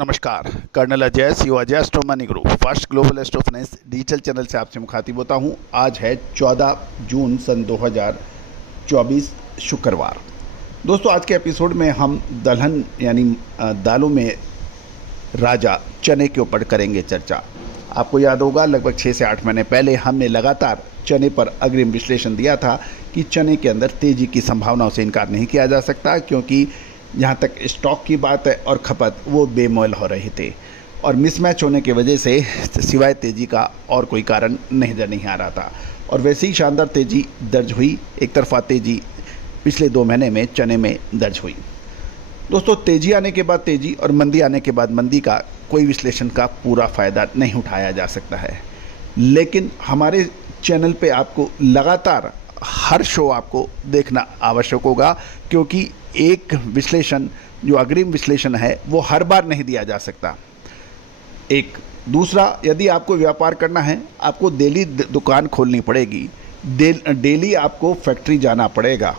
नमस्कार। Colonel Ajay CO Ajay astro money group first global astro finance digital channel से आपसे मुखातिब होता हूं। आज है 14 जून सन 2024 शुक्रवार। दोस्तों, आज के एपिसोड में हम दलहन यानी दालों में राजा चने के ऊपर करेंगे चर्चा। आपको याद होगा, लगभग 6 से 8 महीने पहले हमने लगातार चने पर अग्रिम विश्लेषण दिया था कि चने के अंदर तेज़ी की संभावनाओं से इनकार नहीं किया जा सकता, क्योंकि जहाँ तक स्टॉक की बात है और खपत वो बेमोल हो रहे थे और मिसमैच होने की वजह से सिवाय तेज़ी का और कोई कारण नज़र नहीं आ रहा था। और वैसे ही शानदार तेज़ी दर्ज हुई, एक तरफा तेज़ी पिछले 2 महीने में चने में दर्ज हुई। दोस्तों, तेज़ी आने के बाद तेज़ी और मंदी आने के बाद मंदी का कोई विश्लेषण का पूरा फ़ायदा नहीं उठाया जा सकता है, लेकिन हमारे चैनल पे आपको लगातार हर शो आपको देखना आवश्यक होगा, क्योंकि एक विश्लेषण जो अग्रिम विश्लेषण है वो हर बार नहीं दिया जा सकता। एक दूसरा, यदि आपको व्यापार करना है, आपको डेली दुकान खोलनी पड़ेगी, डेली आपको फैक्ट्री जाना पड़ेगा,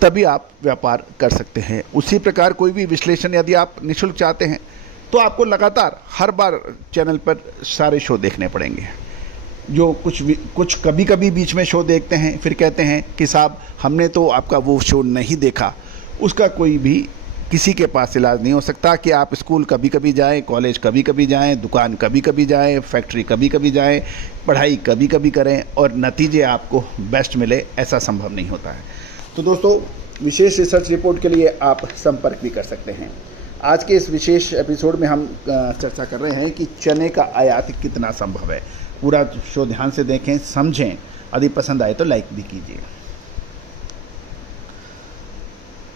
तभी आप व्यापार कर सकते हैं। उसी प्रकार कोई भी विश्लेषण यदि आप निःशुल्क चाहते हैं तो आपको लगातार हर बार चैनल पर सारे शो देखने पड़ेंगे। जो कुछ कभी कभी बीच में शो देखते हैं, फिर कहते हैं कि साहब हमने तो आपका वो शो नहीं देखा। उसका कोई भी किसी के पास इलाज नहीं हो सकता कि आप स्कूल कभी कभी जाएं, कॉलेज कभी कभी जाएं, दुकान कभी कभी जाएं, फैक्ट्री कभी कभी जाएं, पढ़ाई कभी कभी करें और नतीजे आपको बेस्ट मिले, ऐसा संभव नहीं होता है। तो दोस्तों, विशेष रिसर्च रिपोर्ट के लिए आप संपर्क भी कर सकते हैं। आज के इस विशेष एपिसोड में हम चर्चा कर रहे हैं कि चने का आयात कितना संभव है। पूरा शो ध्यान से देखें, समझें, यदि पसंद आए तो लाइक भी कीजिए।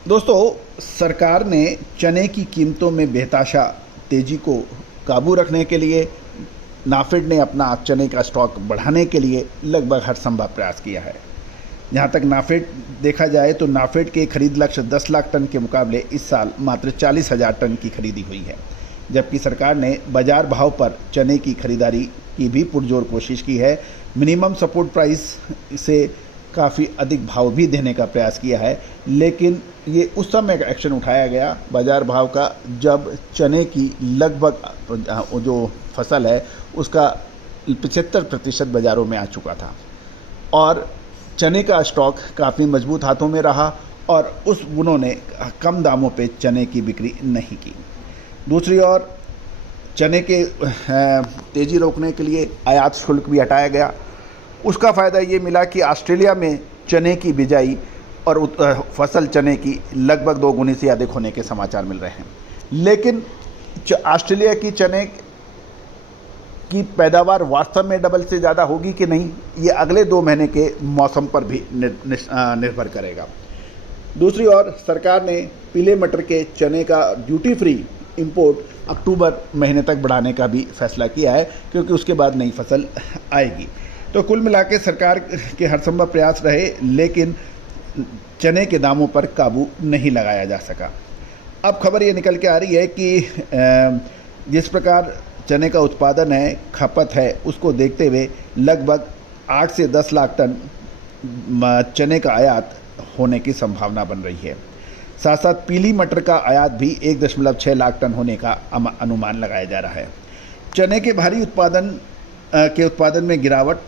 दोस्तों, सरकार ने चने की कीमतों में बेतहाशा तेजी को काबू रखने के लिए नाफेड ने अपना चने का स्टॉक बढ़ाने के लिए लगभग हर संभव प्रयास किया है। जहां तक नाफेड देखा जाए तो नाफेड के खरीद लक्ष्य 10 लाख टन के मुकाबले इस साल मात्र 40,000 टन की खरीदी हुई है, जबकि सरकार ने बाजार भाव पर चने की खरीदारी की भी पुरजोर कोशिश की है। मिनिमम सपोर्ट प्राइस से काफ़ी अधिक भाव भी देने का प्रयास किया है, लेकिन ये उस समय एक्शन उठाया गया बाजार भाव का जब चने की लगभग जो फसल है उसका 75% बाज़ारों में आ चुका था और चने का स्टॉक काफ़ी मजबूत हाथों में रहा और उन्होंने कम दामों पे चने की बिक्री नहीं की। दूसरी ओर चने के तेज़ी रोकने के लिए आयात शुल्क भी हटाया गया। उसका फ़ायदा ये मिला कि ऑस्ट्रेलिया में चने की बिजाई और फसल चने की लगभग 2 गुनी से अधिक होने के समाचार मिल रहे हैं, लेकिन ऑस्ट्रेलिया की चने की पैदावार वास्तव में डबल से ज़्यादा होगी कि नहीं, ये अगले 2 महीने के मौसम पर भी निर्भर करेगा। दूसरी ओर सरकार ने पीले मटर के चने का ड्यूटी फ्री इंपोर्ट अक्टूबर महीने तक बढ़ाने का भी फैसला किया है, क्योंकि उसके बाद नई फसल आएगी। तो कुल मिला के सरकार के हर संभव प्रयास रहे, लेकिन चने के दामों पर काबू नहीं लगाया जा सका। अब खबर ये निकल के आ रही है कि जिस प्रकार चने का उत्पादन है, खपत है, उसको देखते हुए लगभग 8 से 10 लाख टन चने का आयात होने की संभावना बन रही है। साथ साथ पीली मटर का आयात भी 1.6 लाख टन होने का अनुमान लगाया जा रहा है। चने के भारी उत्पादन में गिरावट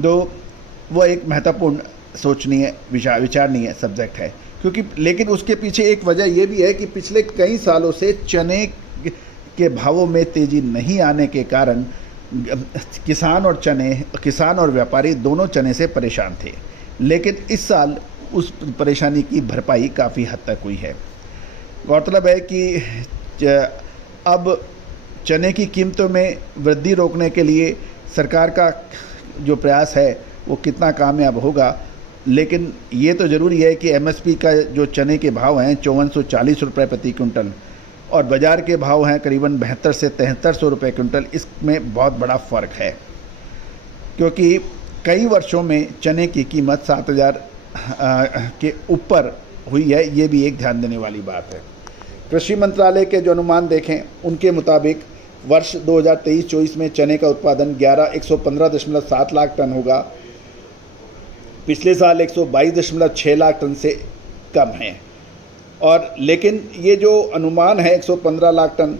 वो एक महत्वपूर्ण सोचनीय विचारणीय सब्जेक्ट है, क्योंकि लेकिन उसके पीछे एक वजह यह भी है कि पिछले कई सालों से चने के भावों में तेज़ी नहीं आने के कारण किसान और व्यापारी दोनों चने से परेशान थे, लेकिन इस साल उस परेशानी की भरपाई काफ़ी हद तक हुई है। गौरतलब है कि अब चने की कीमतों में वृद्धि रोकने के लिए सरकार का जो प्रयास है वो कितना कामयाब होगा, लेकिन ये तो ज़रूरी है कि एमएसपी का जो चने के भाव हैं 5440 रुपये प्रति क्विंटल और बाज़ार के भाव हैं करीबन 72 से 7300 रुपये क्विंटल, इसमें बहुत बड़ा फ़र्क है, क्योंकि कई वर्षों में चने की कीमत 7000 के ऊपर हुई है। ये भी एक ध्यान देने वाली बात है। कृषि मंत्रालय के जो अनुमान देखें, उनके मुताबिक वर्ष 2023-24 में चने का उत्पादन 115.7 लाख टन होगा। पिछले साल 122.6 लाख टन से कम है। और लेकिन ये जो अनुमान है 115 लाख टन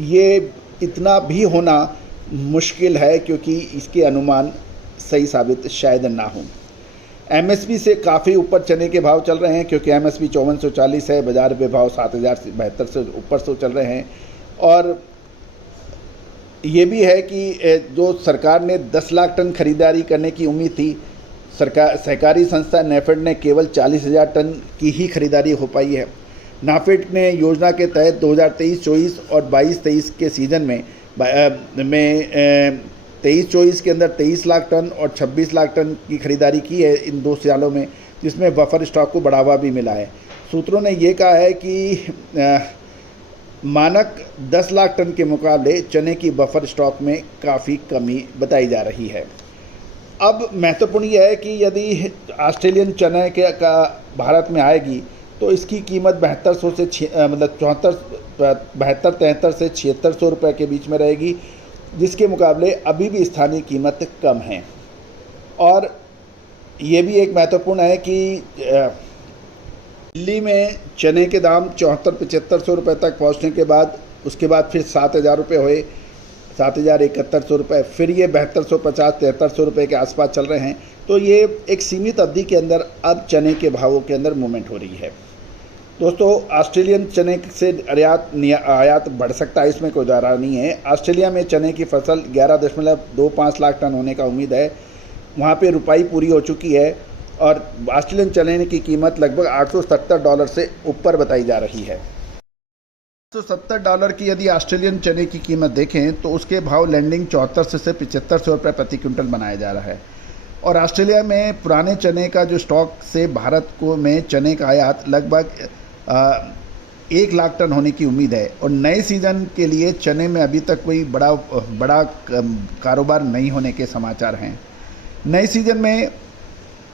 ये इतना भी होना मुश्किल है क्योंकि इसके अनुमान सही साबित शायद ना हो। एमएसपी से काफ़ी ऊपर चने के भाव चल रहे हैं क्योंकि एमएसपी 5440 है, बाजार में भाव 7072 से ऊपर से चल रहे हैं। और ये भी है कि जो सरकार ने 10 लाख टन खरीदारी करने की उम्मीद थी, सहकारी संस्था नेफेड ने केवल 40,000 टन की ही खरीदारी हो पाई है। नाफेड ने योजना के तहत 2023-24 और 22-23 के सीज़न में 23-24 के अंदर 23 लाख टन और 26 लाख टन की खरीदारी की है इन 2 सालों में, जिसमें बफर स्टॉक को बढ़ावा भी मिला है। सूत्रों ने ये कहा है कि मानक 10 लाख टन के मुकाबले चने की बफर स्टॉक में काफ़ी कमी बताई जा रही है। अब महत्वपूर्ण यह है कि यदि ऑस्ट्रेलियन चने के का भारत में आएगी तो इसकी कीमत 7200 से 73 से 7600 रुपये के बीच में रहेगी, जिसके मुकाबले अभी भी स्थानीय कीमत कम है। और ये भी एक महत्वपूर्ण है कि दिल्ली में चने के दाम 74-7500 रुपये तक पहुंचने के बाद उसके बाद फिर 7000 रुपये हुए, 7071 रुपये, फिर ये 7250-7300 रुपये के आसपास चल रहे हैं। तो ये एक सीमित अवधि के अंदर अब चने के भावों के अंदर मूवमेंट हो रही है। दोस्तों, ऑस्ट्रेलियन चने से आयात बढ़ सकता है, इसमें कोई धारणा नहीं है। ऑस्ट्रेलिया में चने की फसल 11.25 लाख टन होने का उम्मीद है। वहाँ पे रुपाई पूरी हो चुकी है और ऑस्ट्रेलियन चने की कीमत लगभग $870 से ऊपर बताई जा रही है। $870 की यदि ऑस्ट्रेलियन चने की कीमत देखें तो उसके भाव लैंडिंग 7400 से 7500 रुपये प्रति क्विंटल बनाया जा रहा है। और ऑस्ट्रेलिया में पुराने चने का जो स्टॉक से भारत को में चने का आयात लगभग 1 लाख टन होने की उम्मीद है। और नए सीज़न के लिए चने में अभी तक कोई बड़ा कारोबार नहीं होने के समाचार हैं। नए सीज़न में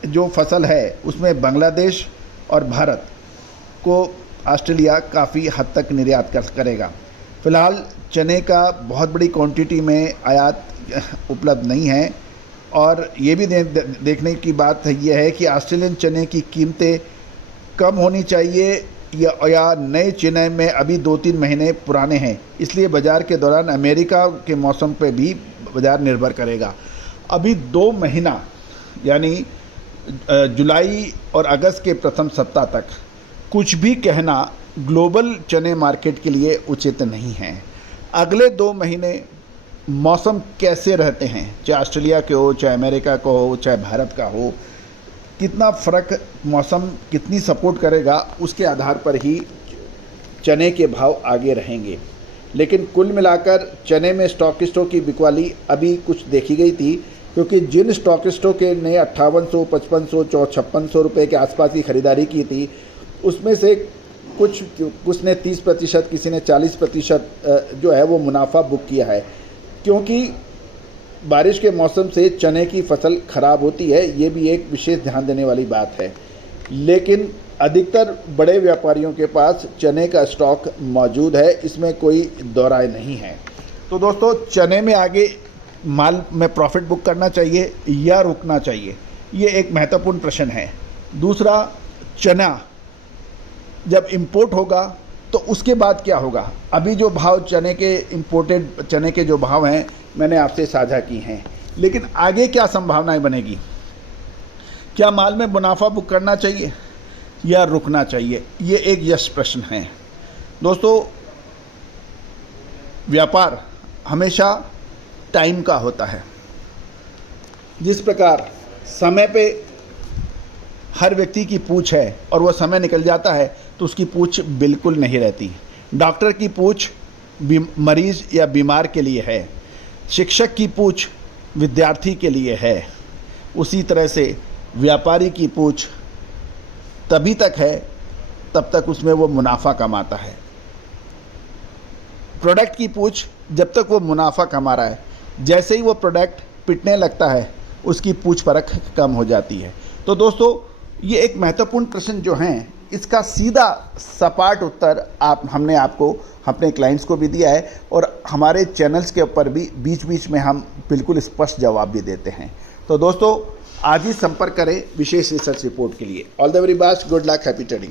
जो फसल है उसमें बांग्लादेश और भारत को ऑस्ट्रेलिया काफ़ी हद तक निर्यात करेगा। फ़िलहाल चने का बहुत बड़ी क्वांटिटी में आयात उपलब्ध नहीं है। और ये भी देखने की बात यह है कि ऑस्ट्रेलियन चने की कीमतें कम होनी चाहिए या नए चने में अभी 2-3 महीने पुराने हैं, इसलिए बाज़ार के दौरान अमेरिका के मौसम पे भी बाज़ार निर्भर करेगा। अभी 2 महीना यानी जुलाई और अगस्त के प्रथम सप्ताह तक कुछ भी कहना ग्लोबल चने मार्केट के लिए उचित नहीं है। अगले 2 महीने मौसम कैसे रहते हैं, चाहे ऑस्ट्रेलिया के हो, चाहे अमेरिका का हो, चाहे भारत का हो, कितना फ़र्क मौसम कितनी सपोर्ट करेगा उसके आधार पर ही चने के भाव आगे रहेंगे। लेकिन कुल मिलाकर चने में स्टॉकिस्टों की बिकवाली अभी कुछ देखी गई थी, क्योंकि जिन स्टॉकिस्टों के ने 5800, 5500, 5600 रुपये के आसपास की खरीदारी की थी, उसमें से कुछ ने 30%, किसी ने 40% जो है वो मुनाफा बुक किया है, क्योंकि बारिश के मौसम से चने की फसल खराब होती है। ये भी एक विशेष ध्यान देने वाली बात है। लेकिन अधिकतर बड़े व्यापारियों के पास चने का स्टॉक मौजूद है, इसमें कोई दो राय नहीं है। तो दोस्तों, चने में आगे माल में प्रॉफिट बुक करना चाहिए या रुकना चाहिए, ये एक महत्वपूर्ण प्रश्न है। दूसरा, चना जब इंपोर्ट होगा तो उसके बाद क्या होगा। अभी जो भाव चने के इंपोर्टेड चने के जो भाव हैं मैंने आपसे साझा की हैं, लेकिन आगे क्या संभावनाएं बनेगी। क्या माल में मुनाफा बुक करना चाहिए या रुकना चाहिए, ये एक यश प्रश्न है। दोस्तों, व्यापार हमेशा टाइम का होता है। जिस प्रकार समय पे हर व्यक्ति की पूछ है और वह समय निकल जाता है तो उसकी पूछ बिल्कुल नहीं रहती। डॉक्टर की पूछ मरीज या बीमार के लिए है, शिक्षक की पूछ विद्यार्थी के लिए है, उसी तरह से व्यापारी की पूछ तभी तक है तब तक उसमें वो मुनाफा कमाता है। प्रोडक्ट की पूछ जब तक वो मुनाफा कमा रहा है, जैसे ही वो प्रोडक्ट पिटने लगता है उसकी पूछ परख कम हो जाती है। तो दोस्तों, ये एक महत्वपूर्ण प्रश्न जो हैं, इसका सीधा सपाट उत्तर हमने आपको अपने क्लाइंट्स को भी दिया है और हमारे चैनल्स के ऊपर भी बीच बीच में हम बिल्कुल स्पष्ट जवाब भी देते हैं। तो दोस्तों, आज ही संपर्क करें विशेष रिसर्च रिपोर्ट के लिए। All the very best, good luck, happy trading.